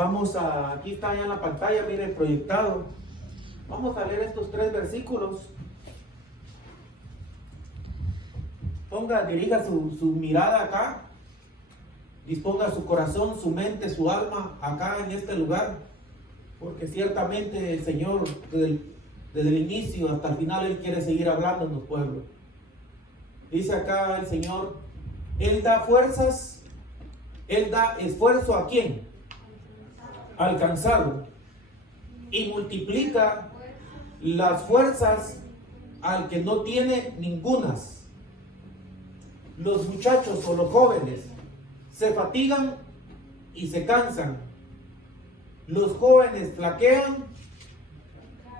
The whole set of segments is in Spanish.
Aquí está ya en la pantalla, miren, proyectado. Vamos a leer estos 3 versículos. Dirija su mirada acá. Disponga su corazón, su mente, su alma acá en este lugar. Porque ciertamente el Señor, desde el inicio hasta el final, Él quiere seguir hablando en los pueblos. Dice acá el Señor, Él da fuerzas, Él da esfuerzo ¿a quién? Al cansado. Y multiplica las fuerzas al que no tiene ningunas. Los muchachos o los jóvenes se fatigan y se cansan. Los jóvenes flaquean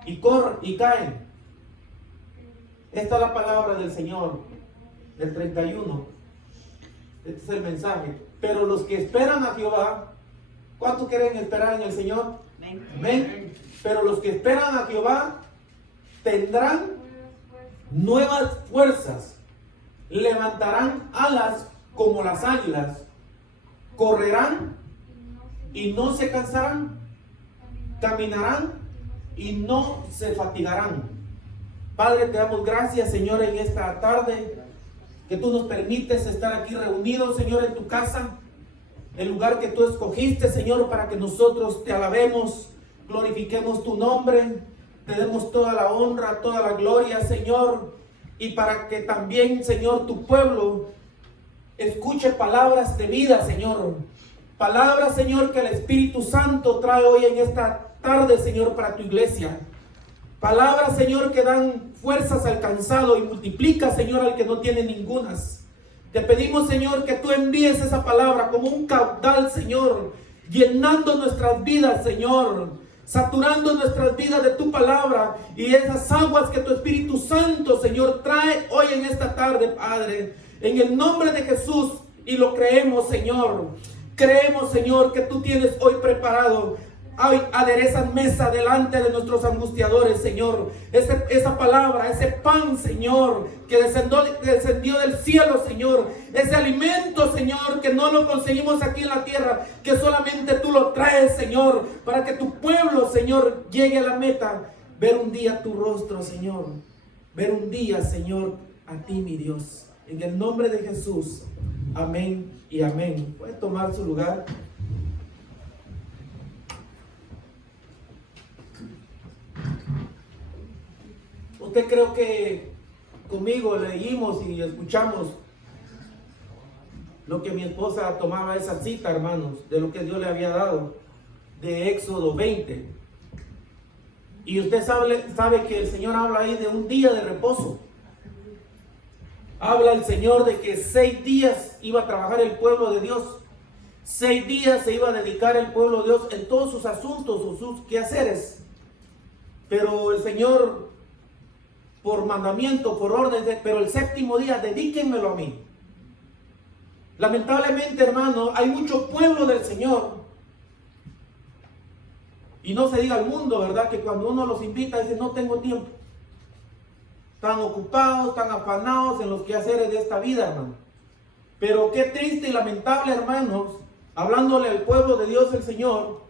y caen. Esta es la palabra del Señor, del 31. Este es el mensaje. Pero los que esperan a Jehová, ¿cuántos quieren esperar en el Señor? Amén. Pero los que esperan a Jehová tendrán nuevas fuerzas, levantarán alas como las águilas, correrán y no se cansarán, caminarán y no se fatigarán. Padre, te damos gracias, Señor, en esta tarde, que tú nos permites estar aquí reunidos, Señor, en tu casa, el lugar que tú escogiste, Señor, para que nosotros te alabemos, glorifiquemos tu nombre, te demos toda la honra, toda la gloria, Señor, y para que también, Señor, tu pueblo escuche palabras de vida, Señor. Palabras, Señor, que el Espíritu Santo trae hoy en esta tarde, Señor, para tu iglesia. Palabras, Señor, que dan fuerzas al cansado y multiplica, Señor, al que no tiene ningunas. Te pedimos, Señor, que tú envíes esa palabra como un caudal, Señor, llenando nuestras vidas, Señor, saturando nuestras vidas de tu palabra y esas aguas que tu Espíritu Santo, Señor, trae hoy en esta tarde, Padre, en el nombre de Jesús, y lo creemos, Señor. Creemos, Señor, que tú tienes hoy preparado. Hoy aderezan mesa delante de nuestros angustiadores, Señor. Esa palabra, ese pan, Señor, que descendió del cielo, Señor. Ese alimento, Señor, que no lo conseguimos aquí en la tierra, que solamente tú lo traes, Señor, para que tu pueblo, Señor, llegue a la meta. Ver un día tu rostro, Señor. Ver un día, Señor, a ti, mi Dios. En el nombre de Jesús. Amén y amén. Puede tomar su lugar. Usted creo que conmigo leímos y escuchamos lo que mi esposa tomaba esa cita, hermanos, de lo que Dios le había dado, de Éxodo 20. Y usted sabe que el Señor habla ahí de un día de reposo. Habla el Señor de que 6 días iba a trabajar el pueblo de Dios. 6 días se iba a dedicar el pueblo de Dios en todos sus asuntos o sus quehaceres. Pero el Señor, por mandamiento, por orden, pero el 7º día, dedíquenmelo a mí. Lamentablemente, hermano, hay mucho pueblo del Señor. Y no se diga al mundo, ¿verdad? Que cuando uno los invita, dice, no tengo tiempo. Están ocupados, están afanados en los quehaceres de esta vida, hermano. Pero qué triste y lamentable, hermanos, hablándole al pueblo de Dios, el Señor,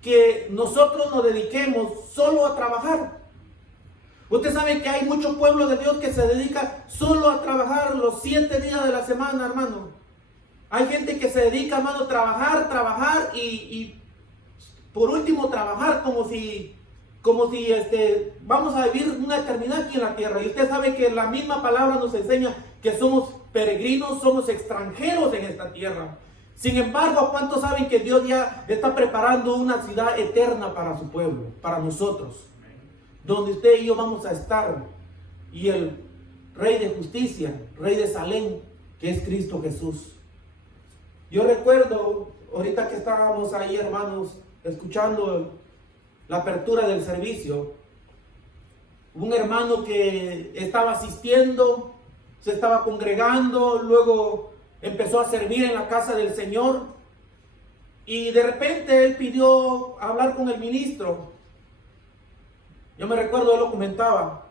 que nosotros nos dediquemos solo a trabajar. Usted sabe que hay mucho pueblo de Dios que se dedica solo a trabajar los 7 días de la semana, hermano. Hay gente que se dedica, hermano, a trabajar y por último trabajar como si vamos a vivir una eternidad aquí en la tierra. Y usted sabe que la misma palabra nos enseña que somos peregrinos, somos extranjeros en esta tierra. Sin embargo, ¿cuántos saben que Dios ya está preparando una ciudad eterna para su pueblo, para nosotros? Donde usted y yo vamos a estar. Y el Rey de Justicia, Rey de Salem, que es Cristo Jesús. Yo recuerdo, ahorita que estábamos ahí, hermanos, escuchando la apertura del servicio, un hermano que estaba asistiendo, se estaba congregando, luego empezó a servir en la casa del Señor y de repente él pidió hablar con el ministro. Yo me recuerdo, él lo comentaba,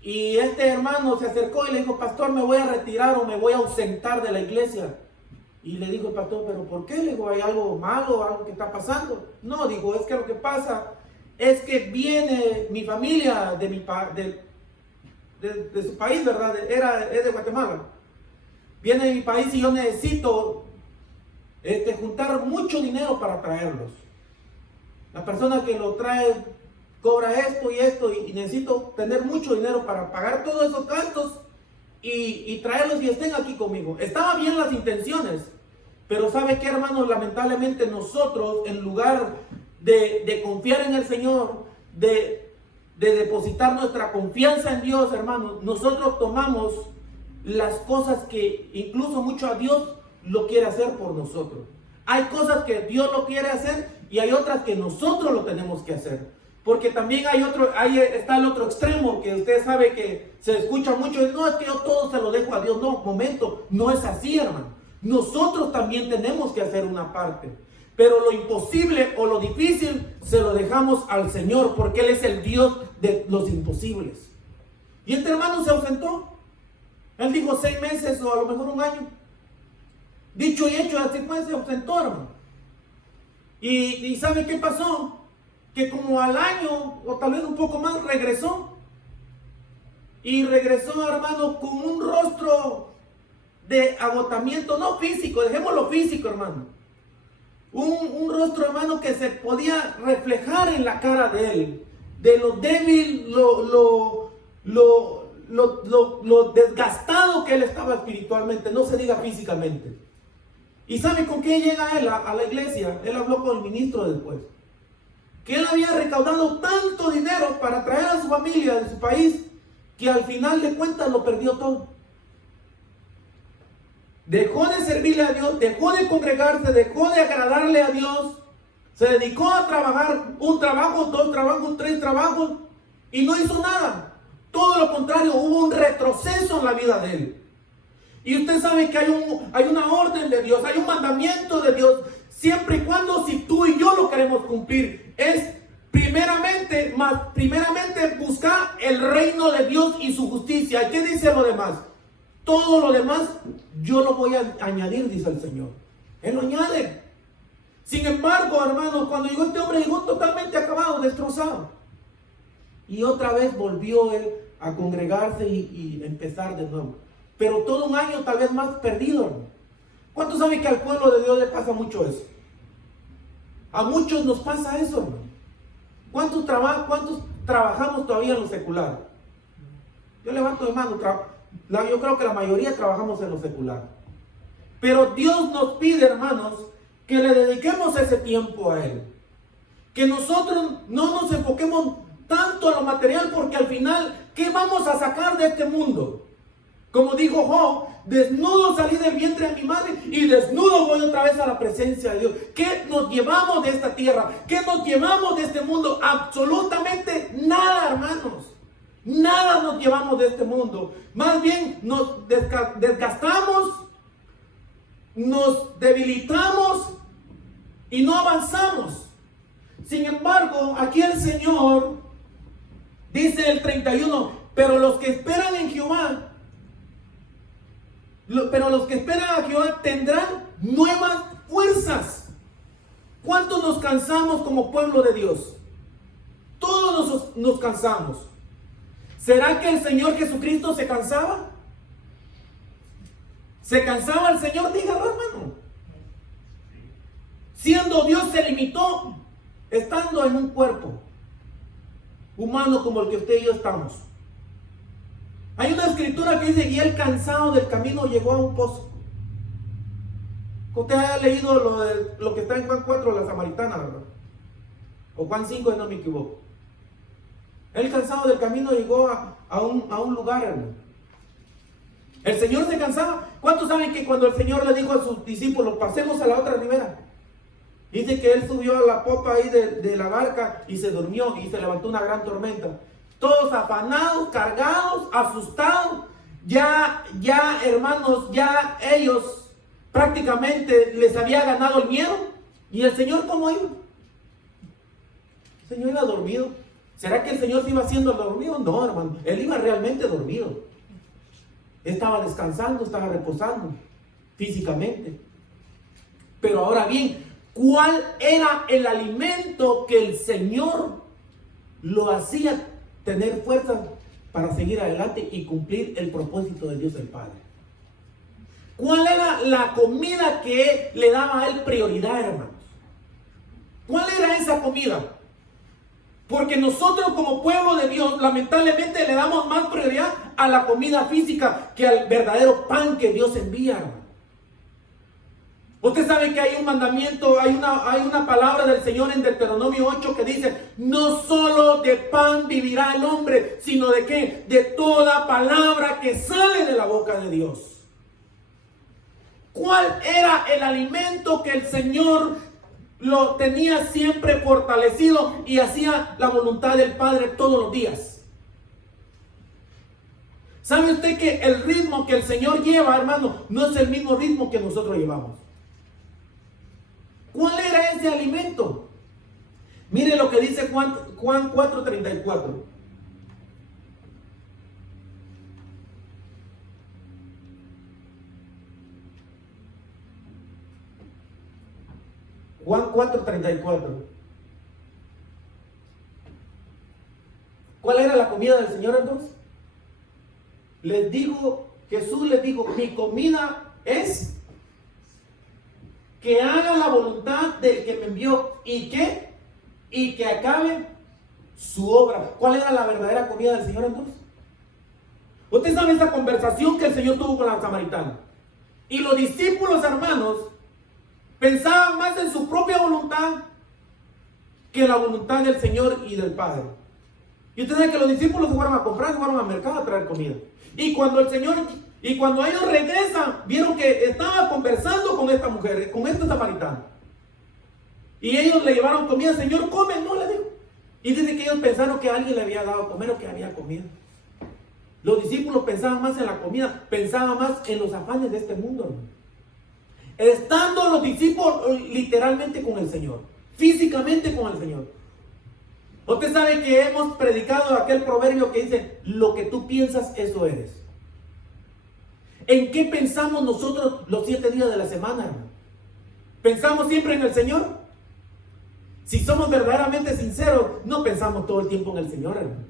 y este hermano se acercó y le dijo, pastor, me voy a retirar o me voy a ausentar de la iglesia. Y le dijo el pastor, ¿pero por qué? Le digo, ¿hay algo malo, algo que está pasando? No, digo, es que lo que pasa es que viene mi familia de su país, ¿verdad? Es de Guatemala. Viene de mi país y yo necesito juntar mucho dinero para traerlos. La persona que lo trae cobra esto y esto y necesito tener mucho dinero para pagar todos esos gastos y traerlos y estén aquí conmigo. Estaba bien las intenciones, pero ¿sabe qué, hermanos? Lamentablemente nosotros, en lugar de confiar en el Señor, de depositar nuestra confianza en Dios, hermanos, nosotros tomamos las cosas que incluso mucho a Dios lo quiere hacer por nosotros. Hay cosas que Dios lo quiere hacer y hay otras que nosotros lo tenemos que hacer. Porque también ahí está el otro extremo, que usted sabe que se escucha mucho, no, es que yo todo se lo dejo a Dios. No, momento, no es así, hermano. Nosotros también tenemos que hacer una parte. Pero lo imposible o lo difícil se lo dejamos al Señor, porque Él es el Dios de los imposibles. Y este hermano se ausentó. Él dijo 6 meses o a lo mejor un año. Dicho y hecho, así fue, se ausentó, hermano. Y ¿sabe qué pasó? Que como al año o tal vez un poco más regresó. Y regresó, hermano, con un rostro de agotamiento, no físico, dejémoslo físico, hermano. Un rostro, hermano, que se podía reflejar en la cara de él, de lo débil, lo desgastado que él estaba espiritualmente, no se diga físicamente. ¿Y sabe con qué llega él a la iglesia? Él habló con el ministro después. Que él había recaudado tanto dinero para traer a su familia de su país, que al final de cuentas lo perdió todo. Dejó de servirle a Dios, dejó de congregarse, dejó de agradarle a Dios, se dedicó a trabajar 1 trabajo, 2 trabajos, 3 trabajos y no hizo nada. Todo lo contrario, hubo un retroceso en la vida de él. Y usted sabe que hay una orden de Dios, hay un mandamiento de Dios, siempre y cuando si tú y yo lo queremos cumplir, es primeramente buscar el reino de Dios y su justicia. ¿Y qué dice lo demás? Todo lo demás yo lo voy a añadir, dice el Señor. Él lo añade. Sin embargo, hermanos, cuando llegó este hombre, llegó totalmente acabado, destrozado. Y otra vez volvió él a congregarse y empezar de nuevo. Pero todo un año tal vez más perdido, hermano. ¿Cuántos saben que al pueblo de Dios le pasa mucho eso? A muchos nos pasa eso, hermano. ¿Cuántos trabajamos todavía en lo secular? Yo levanto mi mano. Yo creo que la mayoría trabajamos en lo secular. Pero Dios nos pide, hermanos, que le dediquemos ese tiempo a Él. Que nosotros no nos enfoquemos tanto a lo material, porque al final, ¿qué vamos a sacar de este mundo? Como dijo Job, desnudo salí del vientre de mi madre y desnudo voy otra vez a la presencia de Dios. ¿Qué nos llevamos de esta tierra? ¿Qué nos llevamos de este mundo? Absolutamente nada, hermanos. Nada nos llevamos de este mundo. Más bien nos desgastamos, nos debilitamos y no avanzamos. Sin embargo, aquí el Señor dice el 31, pero los que esperan a Jehová tendrán nuevas fuerzas. ¿Cuántos nos cansamos como pueblo de Dios? Todos nos cansamos. ¿Será que el Señor Jesucristo se cansaba? ¿Se cansaba el Señor? Dígalo, hermano. Siendo Dios, se limitó estando en un cuerpo humano como el que usted y yo estamos. Hay una escritura que dice, y él cansado del camino llegó a un pozo. Usted haya leído lo que está en Juan 4, la samaritana, ¿verdad? O Juan 5, si no me equivoco. Él cansado del camino llegó a un lugar, hermano. El Señor se cansaba. ¿Cuántos saben que cuando el Señor le dijo a sus discípulos, pasemos a la otra ribera? Dice que él subió a la popa ahí de la barca y se durmió y se levantó una gran tormenta. Todos afanados, cargados, asustados. Ya, hermanos, ya ellos prácticamente les había ganado el miedo. ¿Y el Señor cómo iba? El Señor iba dormido. ¿Será que el Señor se iba haciendo dormido? No, hermano. Él iba realmente dormido. Estaba descansando, estaba reposando físicamente. Pero ahora bien, ¿cuál era el alimento que el Señor lo hacía tener fuerza para seguir adelante y cumplir el propósito de Dios el Padre? ¿Cuál era la comida que le daba a él prioridad, hermanos? ¿Cuál era esa comida? Porque nosotros como pueblo de Dios lamentablemente le damos más prioridad a la comida física que al verdadero pan que Dios envía, hermano. Usted sabe que hay un mandamiento, hay una palabra del Señor en Deuteronomio 8 que dice: no solo de pan vivirá el hombre, sino de ¿qué? De toda palabra que sale de la boca de Dios. ¿Cuál era el alimento que el Señor lo tenía siempre fortalecido y hacía la voluntad del Padre todos los días? ¿Sabe usted que el ritmo que el Señor lleva, hermano, no es el mismo ritmo que nosotros llevamos? ¿Cuál era ese alimento? Mire lo que dice Juan 4:34. Juan 4:34. ¿Cuál era la comida del Señor entonces? Jesús les dijo: mi comida es que haga la voluntad del que me envió y que acabe su obra. ¿Cuál era la verdadera comida del Señor entonces? Usted sabe esa conversación que el Señor tuvo con la samaritana. Y los discípulos, hermanos, pensaban más en su propia voluntad que la voluntad del Señor y del Padre. Y usted sabe que los discípulos se fueron a comprar, se fueron al mercado a traer comida. Y cuando ellos regresan, vieron que estaba conversando con esta mujer, con esta samaritana. Y ellos le llevaron comida. Señor, come, no le dijo. Y dice que ellos pensaron que alguien le había dado a comer o que había comido. Los discípulos pensaban más en la comida, pensaban más en los afanes de este mundo, hermano. Estando los discípulos literalmente con el Señor, físicamente con el Señor. Usted sabe que hemos predicado aquel proverbio que dice: lo que tú piensas, eso eres. ¿En qué pensamos nosotros los 7 días de la semana, hermano? ¿Pensamos siempre en el Señor? Si somos verdaderamente sinceros, no pensamos todo el tiempo en el Señor, hermano.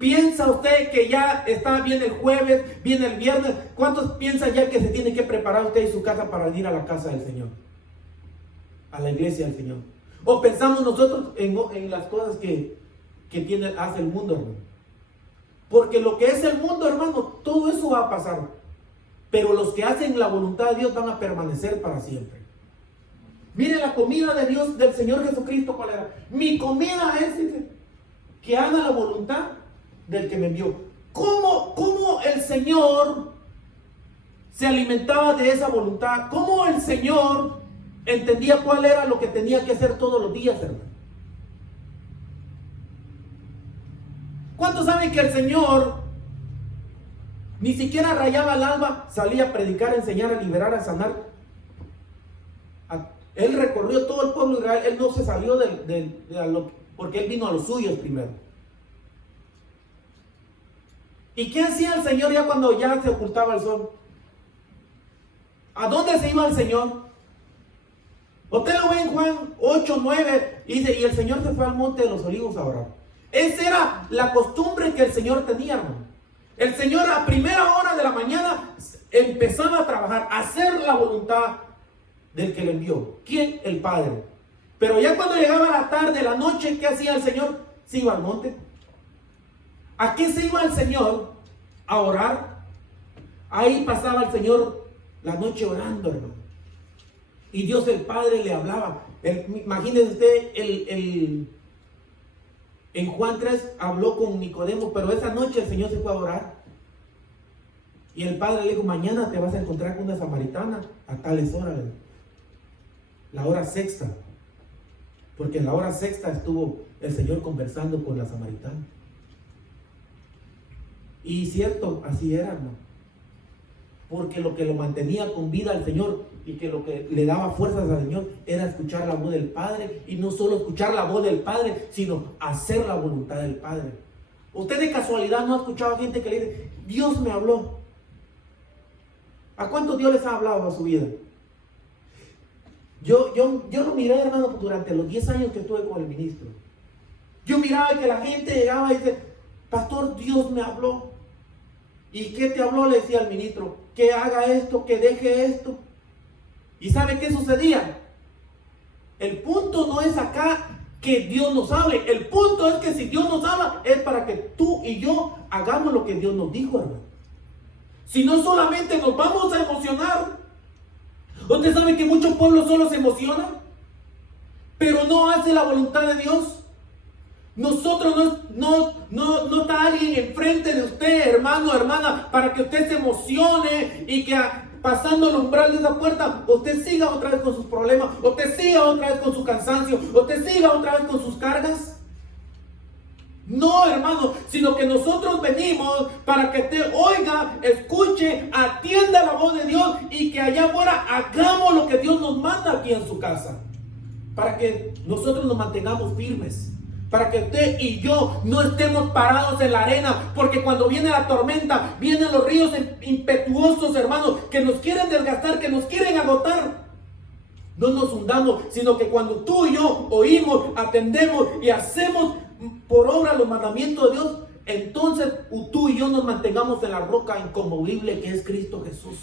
¿Piensa usted que ya viene el jueves, viene el viernes? ¿Cuántos piensan ya que se tiene que preparar usted en su casa para ir a la casa del Señor? A la iglesia del Señor. ¿O pensamos nosotros en las cosas que hace el mundo, hermano? Porque lo que es el mundo, hermano, todo eso va a pasar. Pero los que hacen la voluntad de Dios van a permanecer para siempre. Mire la comida de Dios, del Señor Jesucristo, ¿cuál era? Mi comida es, dice, que haga la voluntad del que me envió. ¿Cómo el Señor se alimentaba de esa voluntad? ¿Cómo el Señor entendía cuál era lo que tenía que hacer todos los días, hermano? ¿Cuántos saben que el Señor ni siquiera rayaba el alba, salía a predicar, a enseñar, a liberar, a sanar? Él recorrió todo el pueblo de Israel. Él no se salió porque él vino a los suyos primero. ¿Y qué hacía el Señor ya cuando ya se ocultaba el sol? ¿A dónde se iba el Señor? Usted lo ve en Juan 8, 9, y dice: y el Señor se fue al monte de los olivos a orar. Esa era la costumbre que el Señor tenía, hermano. El Señor a primera hora de la mañana empezaba a trabajar, a hacer la voluntad del que le envió. ¿Quién? El Padre. Pero ya cuando llegaba la tarde, la noche, ¿qué hacía el Señor? Se iba al monte. ¿A qué se iba el Señor? A orar. Ahí pasaba el Señor la noche orando, hermano. Y Dios el Padre le hablaba. Imagínese usted, en Juan 3 habló con Nicodemo, pero esa noche el Señor se fue a orar. Y el Padre le dijo: mañana te vas a encontrar con una samaritana a tales horas. La hora sexta. Porque en la hora sexta estuvo el Señor conversando con la samaritana. Y cierto, así era, hermano. Porque lo que lo mantenía con vida al Señor y que lo que le daba fuerzas al Señor era escuchar la voz del Padre. Y no solo escuchar la voz del Padre, sino hacer la voluntad del Padre. Usted de casualidad no ha escuchado a gente que le dice: Dios me habló. ¿A cuántos Dios les ha hablado a su vida? Yo lo miré, hermano, durante los 10 años que estuve con el ministro. Yo miraba que la gente llegaba y dice, pastor, Dios me habló. ¿Y qué te habló? Le decía al ministro, que haga esto, que deje esto. ¿Y sabe qué sucedía? El punto no es acá que Dios nos hable. El punto es que si Dios nos habla, es para que tú y yo hagamos lo que Dios nos dijo, hermano. Si no, solamente nos vamos a emocionar. Usted sabe que muchos pueblos solo se emocionan, pero no hace la voluntad de Dios. Nosotros no está alguien enfrente de usted, hermano, hermana, para que usted se emocione y que pasando el umbral de esa puerta, usted siga otra vez con sus problemas, usted siga otra vez con su cansancio, usted siga otra vez con sus cargas. No, hermano, sino que nosotros venimos para que te oiga, escuche, atienda la voz de Dios y que allá afuera hagamos lo que Dios nos manda aquí en su casa. Para que nosotros nos mantengamos firmes. Para que usted y yo no estemos parados en la arena, porque cuando viene la tormenta, vienen los ríos impetuosos, hermanos, que nos quieren desgastar, que nos quieren agotar. No nos hundamos, sino que cuando tú y yo oímos, atendemos y hacemos por obra los mandamientos de Dios, entonces tú y yo nos mantengamos en la roca inconmovible que es Cristo Jesús.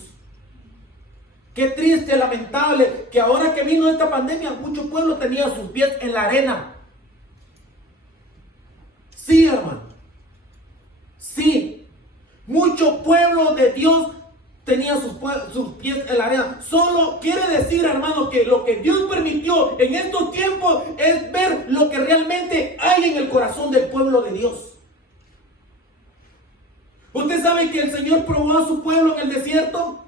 Qué triste, lamentable, que ahora que vino esta pandemia, muchos pueblos tenían sus pies en la arena. Sí, hermano. Sí. Muchos pueblos de Dios tenían sus pies en la arena. Solo quiere decir, hermano, que lo que Dios permitió en estos tiempos es ver lo que realmente hay en el corazón del pueblo de Dios. ¿Usted sabe que el Señor probó a su pueblo en el desierto?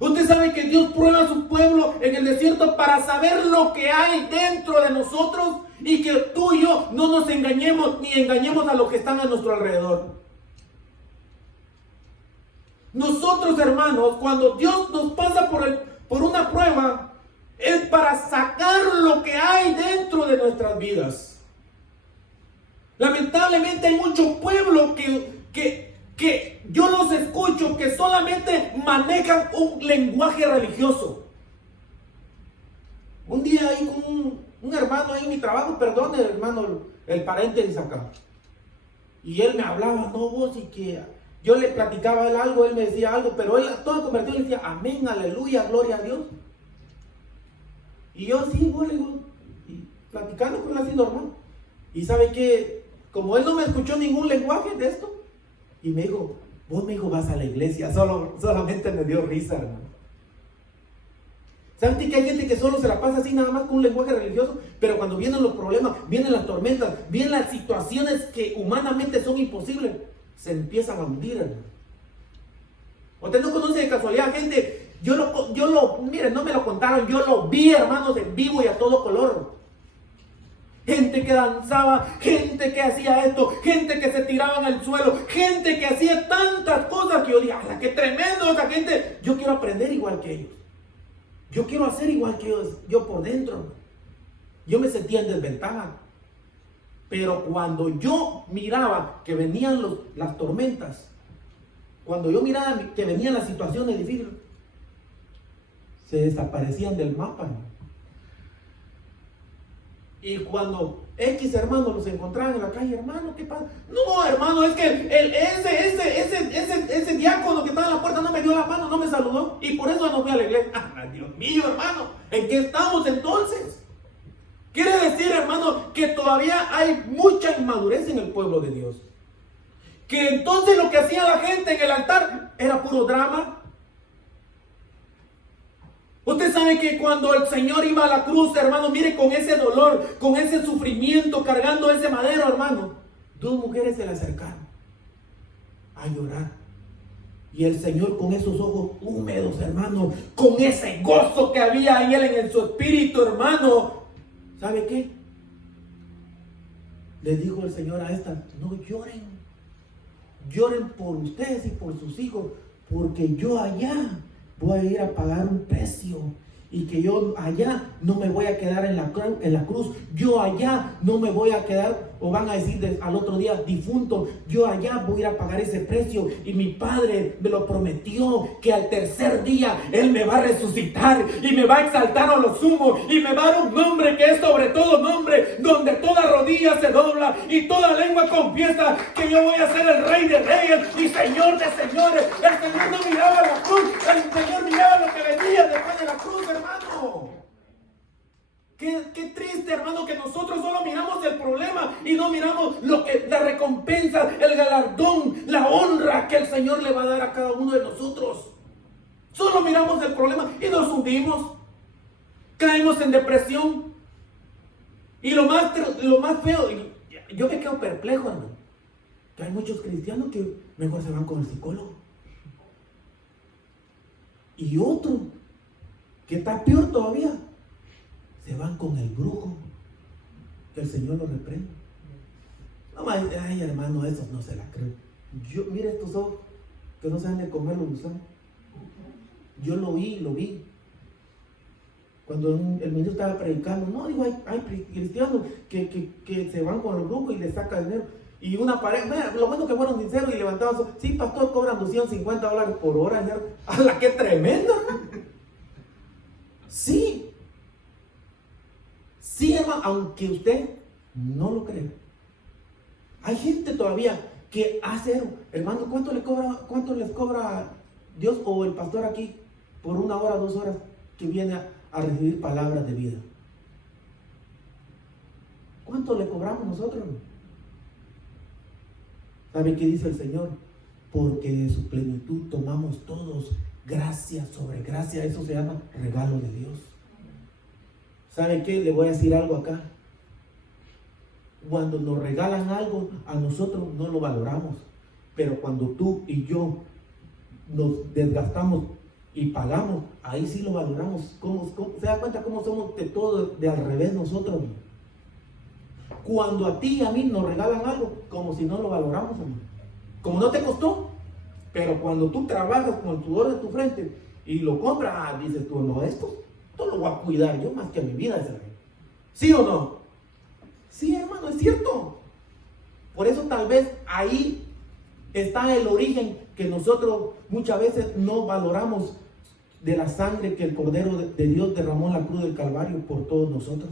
¿Usted sabe que Dios prueba a su pueblo en el desierto para saber lo que hay dentro de nosotros? Y que tú y yo no nos engañemos ni engañemos a los que están a nuestro alrededor. Nosotros, hermanos, cuando Dios nos pasa por una prueba, es para sacar lo que hay dentro de nuestras vidas. Lamentablemente hay muchos pueblos que yo los escucho que solamente manejan un lenguaje religioso. Un día ahí con un hermano ahí en mi trabajo, perdón, el hermano, el paréntesis acá. Y él me hablaba, no vos, y que yo le platicaba a él algo, él me decía algo, pero él todo convertido le decía, amén, aleluya, gloria a Dios. Y yo sí, bueno, y platicando con él así normal. Y sabe que, como él no me escuchó ningún lenguaje de esto, y me dijo, vos, me dijo, vas a la iglesia, solamente me dio risa, hermano. ¿Saben que hay gente que solo se la pasa así nada más con un lenguaje religioso? Pero cuando vienen los problemas, vienen las tormentas, vienen las situaciones que humanamente son imposibles, se empiezan a hundir, hermano. Usted no conoce de casualidad gente, miren, no me lo contaron, yo lo vi, hermanos, en vivo y a todo color. Gente que danzaba, gente que hacía esto, gente que se tiraba en el suelo, gente que hacía tantas cosas que yo dije, ¡ala, qué tremendo esa gente! Yo quiero aprender igual que ellos. Yo quiero hacer igual que ellos, yo por dentro. Yo me sentía en desventaja. Pero cuando yo miraba que venían las tormentas, cuando yo miraba que venían las situaciones difíciles, se desaparecían del mapa. Y cuando X hermanos los encontraban en la calle, hermano, ¿qué pasa? No, hermano, es que ese diácono que estaba en la puerta no me dio la mano, no me saludó, y por eso no fui a la iglesia. ¡Ah, Dios mío, hermano! ¿En qué estamos entonces? Quiere decir, hermano, que todavía hay mucha inmadurez en el pueblo de Dios. Que entonces lo que hacía la gente en el altar era puro drama. Usted sabe que cuando el Señor iba a la cruz, hermano, mire, con ese dolor, con ese sufrimiento, cargando ese madero, hermano, 2 mujeres se le acercaron a llorar. Y el Señor con esos ojos húmedos, hermano, con ese gozo que había ahí en su espíritu, hermano, ¿sabe qué? Les dijo el Señor a estas, no lloren, lloren por ustedes y por sus hijos, porque yo allá voy a ir a pagar un precio y que yo allá no me voy a quedar en la cruz, yo allá no me voy a quedar, o van a decir al otro día, difunto, yo allá voy a ir a pagar ese precio, y mi Padre me lo prometió, que al tercer día Él me va a resucitar, y me va a exaltar a lo sumo, y me va a dar un nombre que es sobre todo nombre, donde toda rodilla se dobla, y toda lengua confiesa, que yo voy a ser el Rey de Reyes, y Señor de Señores. El Señor no miraba la cruz, el Señor miraba lo que venía después de la cruz, hermano. Qué triste, hermano, que nosotros solo miramos el problema y no miramos la recompensa, el galardón, la honra que el Señor le va a dar a cada uno de nosotros. Solo miramos el problema y nos hundimos, caemos en depresión. Y lo más feo, yo me quedo perplejo, hermano, que hay muchos cristianos que mejor se van con el psicólogo. Y otro, que está peor todavía, se van con el brujo, que el Señor lo reprende. No, ay, hermano, esos no se la creo. Mire estos ojos, que no saben de comer los gusanos. Yo lo vi. Cuando el ministro estaba predicando, no, digo, hay cristianos que se van con el brujo y les saca dinero. Y una pareja, lo bueno que fueron sinceros y levantaban su, sí, pastor, cobran $250 por hora, dinero. ¡Hala, qué tremendo! Sí, hermano, aunque usted no lo crea. Hay gente todavía que hace, hermano, ¿cuánto les cobra Dios o el pastor aquí por 1 hora, 2 horas que viene a recibir palabras de vida? ¿Cuánto le cobramos nosotros? ¿Sabe qué dice el Señor? Porque de su plenitud tomamos todos gracia sobre gracia. Eso se llama regalo de Dios. ¿Sabe qué? Le voy a decir algo acá. Cuando nos regalan algo, a nosotros no lo valoramos. Pero cuando tú y yo nos desgastamos y pagamos, ahí sí lo valoramos. ¿Se da cuenta cómo somos de todo de al revés nosotros? Cuando a ti y a mí nos regalan algo, como si no lo valoramos, hermano. Como no te costó. Pero cuando tú trabajas con el sudor de tu frente y lo compras, dices tú, no, esto lo voy a cuidar yo más que a mi vida. ¿Sí o no? Sí, hermano, es cierto. Por eso tal vez ahí está el origen que nosotros muchas veces no valoramos de la sangre que el Cordero de Dios derramó en la cruz del Calvario por todos nosotros.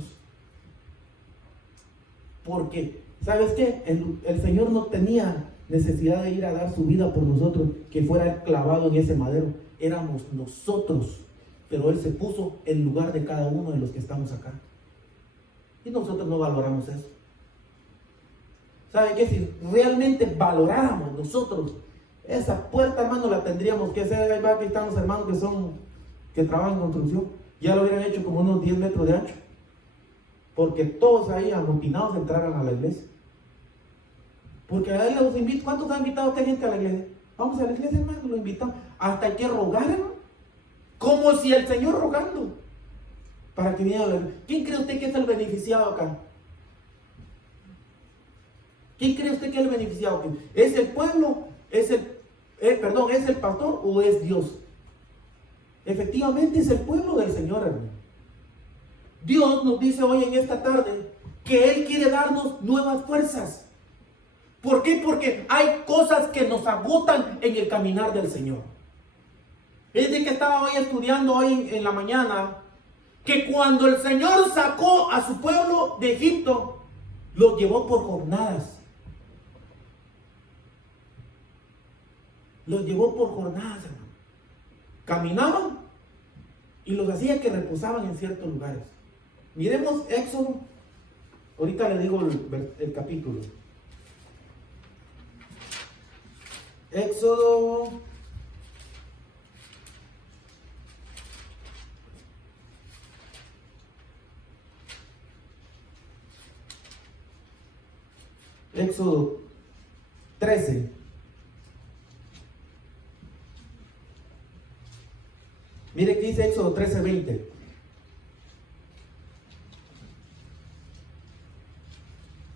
Porque, ¿sabes qué? El Señor no tenía necesidad de ir a dar su vida por nosotros, que fuera clavado en ese madero. Éramos nosotros, pero Él se puso en lugar de cada uno de los que estamos acá. Y nosotros no valoramos eso. ¿Sabe qué? Si realmente valoráramos nosotros esa puerta, hermano, la tendríamos que hacer. Ahí va, aquí están los hermanos que trabajan en construcción. Ya lo hubieran hecho como unos 10 metros de ancho. Porque todos ahí amotinados entraran a la iglesia. Porque ahí los invito. ¿Cuántos ha invitado a usted gente a la iglesia? Vamos a la iglesia, hermano, lo invitamos. Hasta hay que rogar, hermano. Como si el Señor rogando para que viniera a la iglesia. ¿Quién cree usted que es el beneficiado acá? ¿Quién cree usted que es el beneficiado? ¿Es el pueblo? ¿Es el pastor o es Dios? Efectivamente es el pueblo del Señor, hermano. Dios nos dice hoy en esta tarde que Él quiere darnos nuevas fuerzas. ¿Por qué? Porque hay cosas que nos agotan en el caminar del Señor. Es de que estaba hoy estudiando hoy en la mañana que cuando el Señor sacó a su pueblo de Egipto, los llevó por jornadas. Los llevó por jornadas, hermano. Caminaban y los hacía que reposaban en ciertos lugares. Miremos Éxodo. Ahorita le digo el capítulo. Éxodo. Éxodo 13. Mire que dice Éxodo 13:20.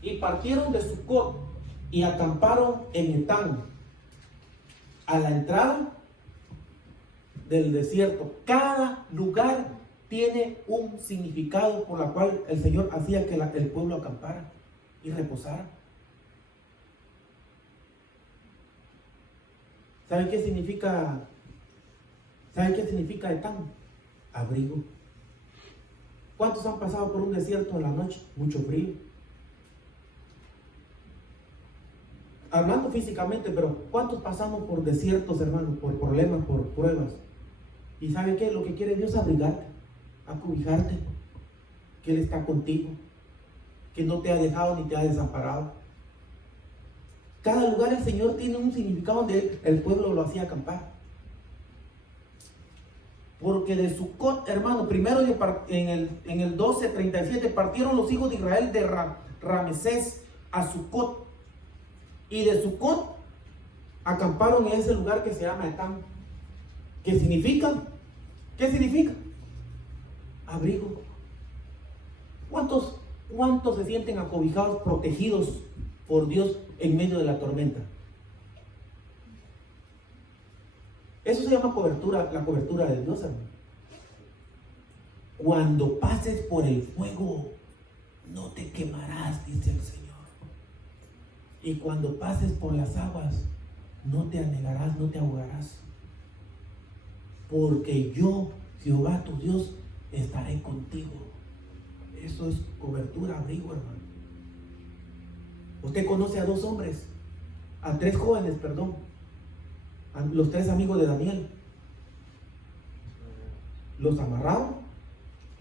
Y partieron de Sucot y acamparon en Etán, a la entrada del desierto. Cada lugar tiene un significado por la cual el Señor hacía que el pueblo acampara y reposara. ¿Sabe qué significa? ¿Sabe qué significa Etán? Abrigo. ¿Cuántos han pasado por un desierto en la noche? Mucho frío. Hablando físicamente, pero ¿cuántos pasamos por desiertos, hermanos? Por problemas, por pruebas. ¿Y sabe qué? Lo que quiere Dios es abrigarte, acobijarte, que Él está contigo, que no te ha dejado ni te ha desamparado. Cada lugar el Señor tiene un significado donde el pueblo lo hacía acampar. Porque de Sucot, hermano, primero en el 12:37 partieron los hijos de Israel de Ramesés a Sucot. Y de Sucot acamparon en ese lugar que se llama Etán. ¿Qué significa? ¿Qué significa? Abrigo. ¿Cuántos se sienten acobijados, protegidos por Dios en medio de la tormenta? Eso se llama cobertura, la cobertura de Dios, hermano. Cuando pases por el fuego, no te quemarás, dice el Señor. Y cuando pases por las aguas, no te anegarás, no te ahogarás. Porque yo, Jehová tu Dios, estaré contigo. Eso es cobertura, abrigo, hermano. Usted conoce a tres jóvenes, a los tres amigos de Daniel. Los amarraron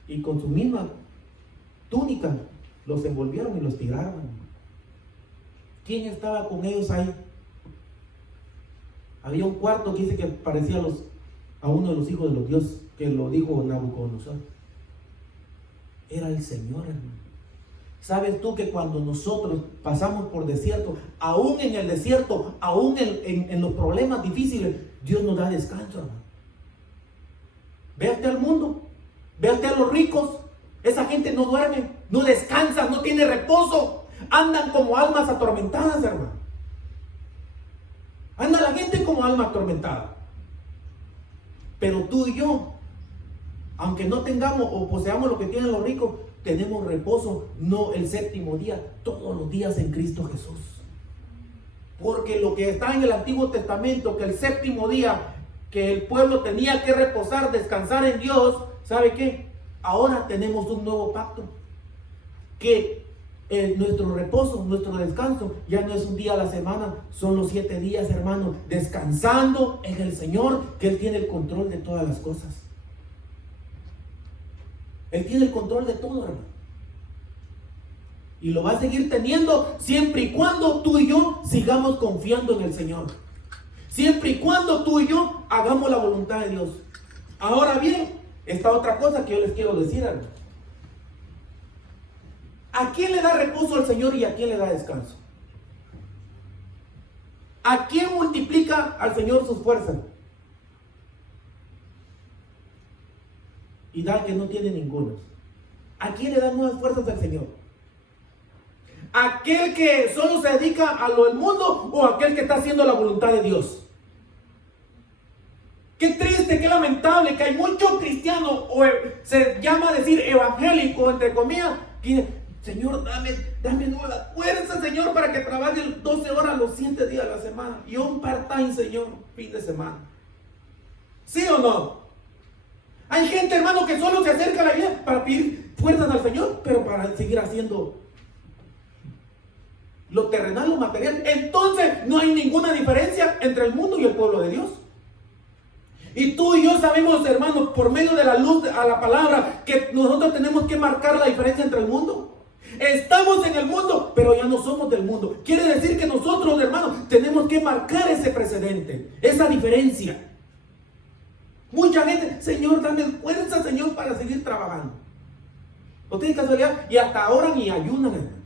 y con su misma túnica los envolvieron y los tiraron. ¿Quién estaba con ellos ahí? Había un cuarto que dice que parecía a uno de los hijos de los dioses, que lo dijo Nabucodonosor. Era el Señor, hermano. ¿Sabes tú que cuando nosotros pasamos por desierto, aún en el desierto, aún en los problemas difíciles, Dios nos da descanso, hermano? Véate al mundo, véate a los ricos. Esa gente no duerme, no descansa, no tiene reposo. Andan como almas atormentadas, hermano. Anda la gente como alma atormentada. Pero tú y yo, aunque no tengamos o poseamos lo que tienen los ricos, tenemos reposo, no el séptimo día, todos los días en Cristo Jesús. Porque lo que está en el Antiguo Testamento, que el séptimo día, que el pueblo tenía que reposar, descansar en Dios, ¿sabe qué? Ahora tenemos un nuevo pacto. Que nuestro reposo, nuestro descanso, ya no es un día a la semana, son los 7 días, hermano, descansando en el Señor, que Él tiene el control de todas las cosas. Él tiene el control de todo, hermano. Y lo va a seguir teniendo siempre y cuando tú y yo sigamos confiando en el Señor. Siempre y cuando tú y yo hagamos la voluntad de Dios. Ahora bien, esta otra cosa que yo les quiero decir, hermano. ¿A quién le da reposo al Señor y a quién le da descanso? ¿A quién multiplica al Señor sus fuerzas? Y da al que no tiene ninguna. ¿A quién le da nuevas fuerzas al Señor? ¿Aquel que solo se dedica a lo del mundo o aquel que está haciendo la voluntad de Dios? Qué triste, qué lamentable que hay muchos cristianos, o se llama a decir evangélico, entre comillas, que Señor, dame nueva fuerza, Señor, para que trabaje 12 horas los 7 días de la semana. Y un part-time, Señor, fin de semana. ¿Sí o no? Hay gente, hermano, que solo se acerca a la iglesia para pedir fuerzas al Señor, pero para seguir haciendo lo terrenal, lo material. Entonces, no hay ninguna diferencia entre el mundo y el pueblo de Dios. Y tú y yo sabemos, hermanos, por medio de la luz a la palabra, que nosotros tenemos que marcar la diferencia entre el mundo. Estamos en el mundo, pero ya no somos del mundo. Quiere decir que nosotros, hermanos, tenemos que marcar ese precedente, esa diferencia. Mucha gente, Señor, dame fuerza, Señor, para seguir trabajando. ¿No tiene casualidad? Y hasta ahora ni ayunan, hermano.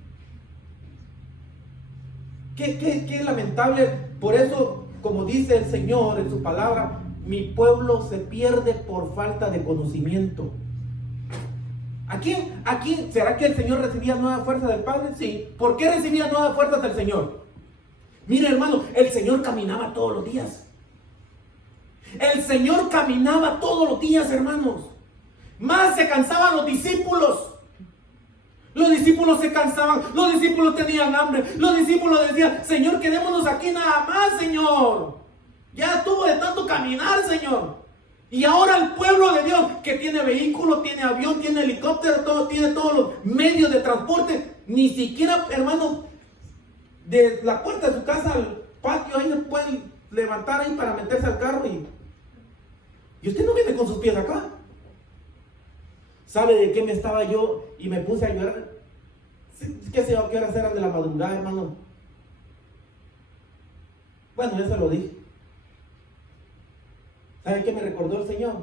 Qué lamentable. Por eso, como dice el Señor en su palabra, mi pueblo se pierde por falta de conocimiento. ¿A quién? ¿Será que el Señor recibía nueva fuerza del Padre? Sí. ¿Por qué recibía nuevas fuerzas del Señor? Mire, hermano, el Señor caminaba todos los días. El Señor caminaba todos los días, hermanos. más se cansaban los discípulos. Los discípulos se cansaban, los discípulos tenían hambre, los discípulos decían: Señor, quedémonos aquí nada más, Señor. Ya estuvo de tanto caminar, Señor. Y ahora el pueblo de Dios, que tiene vehículo, tiene avión, tiene helicóptero, tiene todos los medios de transporte, ni siquiera, hermano, de la puerta de su casa al patio, ahí se pueden levantar ahí para meterse al carro y usted no viene con sus pies acá. ¿Sabe de qué me estaba yo y me puse a llorar? ¿Qué sé yo qué horas eran de la madrugada, hermano? Bueno, ya se lo dije. ¿Sabe qué me recordó el Señor?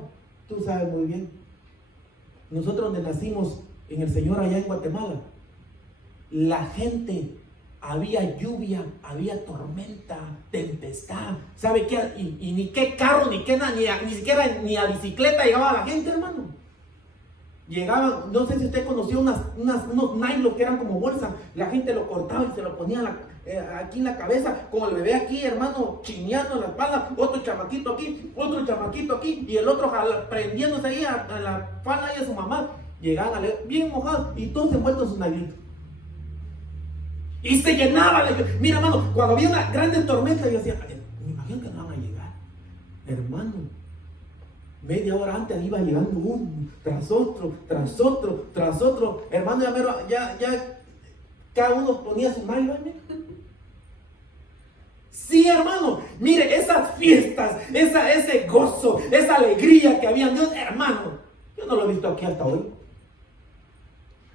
Tú sabes muy bien. Nosotros donde nacimos en el Señor allá en Guatemala, la gente, había lluvia, había tormenta, tempestad. ¿Sabe qué? Y ni qué carro, ni siquiera ni a bicicleta llegaba la gente, hermano. Llegaban, no sé si usted conoció unos nylon que eran como bolsa. La gente lo cortaba y se lo ponía aquí en la cabeza, como el bebé aquí, hermano, chineando en la espalda, otro chamaquito aquí, y el otro prendiéndose ahí a la falda de su mamá. Llegaban bien mojados y todos envueltos en su nylon. Y se llenaba de... Mira, hermano, cuando había una grande tormenta, yo decía: me imagino que no van a llegar. Hermano, media hora antes iba llegando uno, tras otro. Hermano, ya cada uno ponía su nylon. Sí, hermano, mire, esas fiestas, ese gozo, esa alegría que había en Dios, hermano, yo no lo he visto aquí hasta hoy.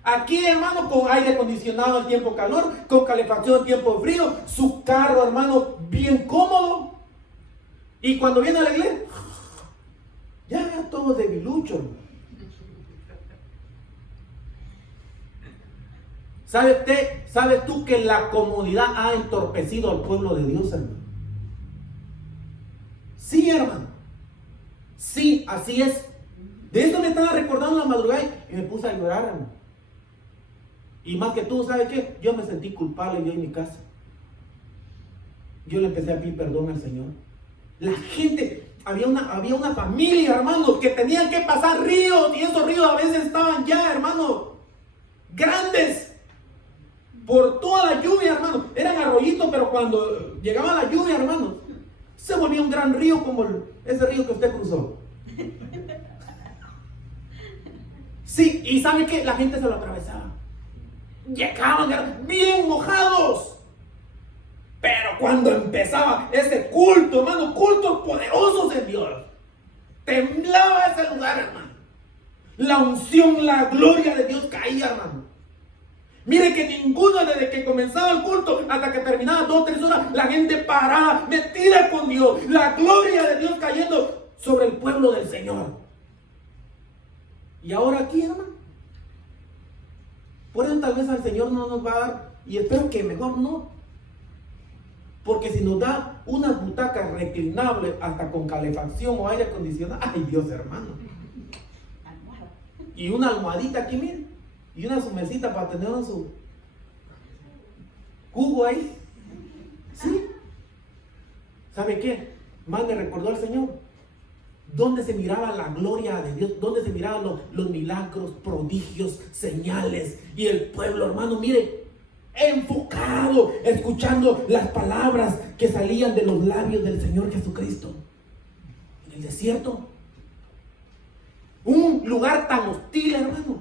Aquí, hermano, con aire acondicionado en tiempo calor, con calefacción en tiempo frío, su carro, hermano, bien cómodo. Y cuando viene a la iglesia, ya todo debilucho. ¿Sabes tú que la comodidad ha entorpecido al pueblo de Dios, hermano? Sí, hermano. Sí, así es. De esto me estaba recordando la madrugada y me puse a llorar, hermano. Y más que tú, ¿sabes qué? Yo me sentí culpable yo en mi casa. Yo le empecé a pedir perdón al Señor. La gente, había una familia, hermano, que tenían que pasar ríos, y esos ríos a veces estaban ya, hermano, grandes, por toda la lluvia, hermano. Eran arroyitos, pero cuando llegaba la lluvia, hermano, se volvía un gran río como ese río que usted cruzó. Sí, y ¿sabe qué? La gente se lo atravesaba. Llegaban bien mojados. Pero cuando empezaba ese culto, hermano, cultos poderosos en Dios, temblaba ese lugar, hermano. La unción, la gloria de Dios caía, hermano. Mire que ninguno, desde que comenzaba el culto hasta que terminaba 2 o 3 horas, la gente paraba, metida con Dios, la gloria de Dios cayendo sobre el pueblo del Señor. Y ahora aquí, hermano, por eso tal vez al Señor no nos va a dar, y espero que mejor no, porque si nos da unas butacas reclinables hasta con calefacción o aire acondicionado, ay Dios, hermano, y una almohadita aquí, miren, y una su mesita para tener su jugo ahí, ¿sí? ¿Sabe qué? Más me recordó el Señor. ¿Dónde se miraba la gloria de Dios? ¿Dónde se miraban los milagros, prodigios, señales? Y el pueblo, hermano, mire, enfocado, escuchando las palabras que salían de los labios del Señor Jesucristo. En el desierto. Un lugar tan hostil, hermano.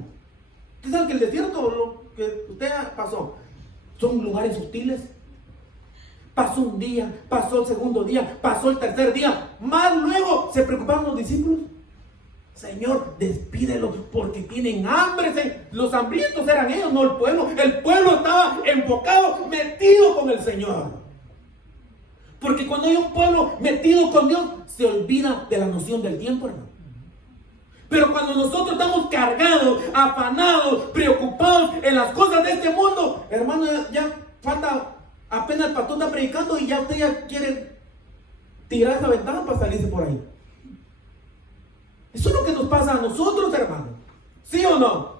¿Usted sabe que el desierto, lo que usted pasó, son lugares hostiles? Pasó un día, pasó el segundo día, pasó el tercer día. Más luego se preocuparon los discípulos. Señor, despídelos porque tienen hambre. Los hambrientos eran ellos, no el pueblo. El pueblo estaba enfocado, metido con el Señor. Porque cuando hay un pueblo metido con Dios, se olvida de la noción del tiempo, hermano. Pero cuando nosotros estamos cargados, afanados, preocupados en las cosas de este mundo, hermano, ya falta... Apenas el pastor está predicando y ya usted ya quiere tirar esa ventana para salirse por ahí. Eso es lo que nos pasa a nosotros, hermano. ¿Sí o no?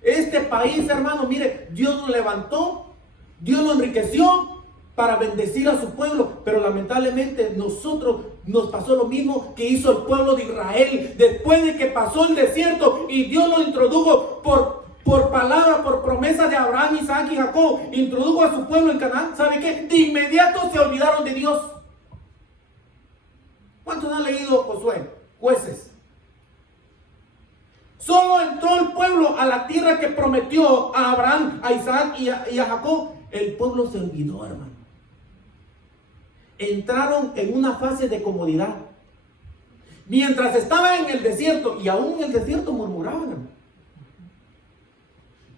Este país, hermano, mire, Dios nos levantó, Dios nos enriqueció, para bendecir a su pueblo, pero lamentablemente nosotros nos pasó lo mismo que hizo el pueblo de Israel después de que pasó el desierto y Dios lo introdujo por palabra, por promesa de Abraham, Isaac y Jacob, introdujo a su pueblo en Canaán. ¿Sabe qué? De inmediato se olvidaron de Dios. ¿Cuántos han leído Josué? Jueces. Solo entró el pueblo a la tierra que prometió a Abraham, a Isaac y a Jacob. El pueblo se olvidó, hermano. Entraron en una fase de comodidad. Mientras estaban en el desierto, y aún en el desierto murmuraban, hermano.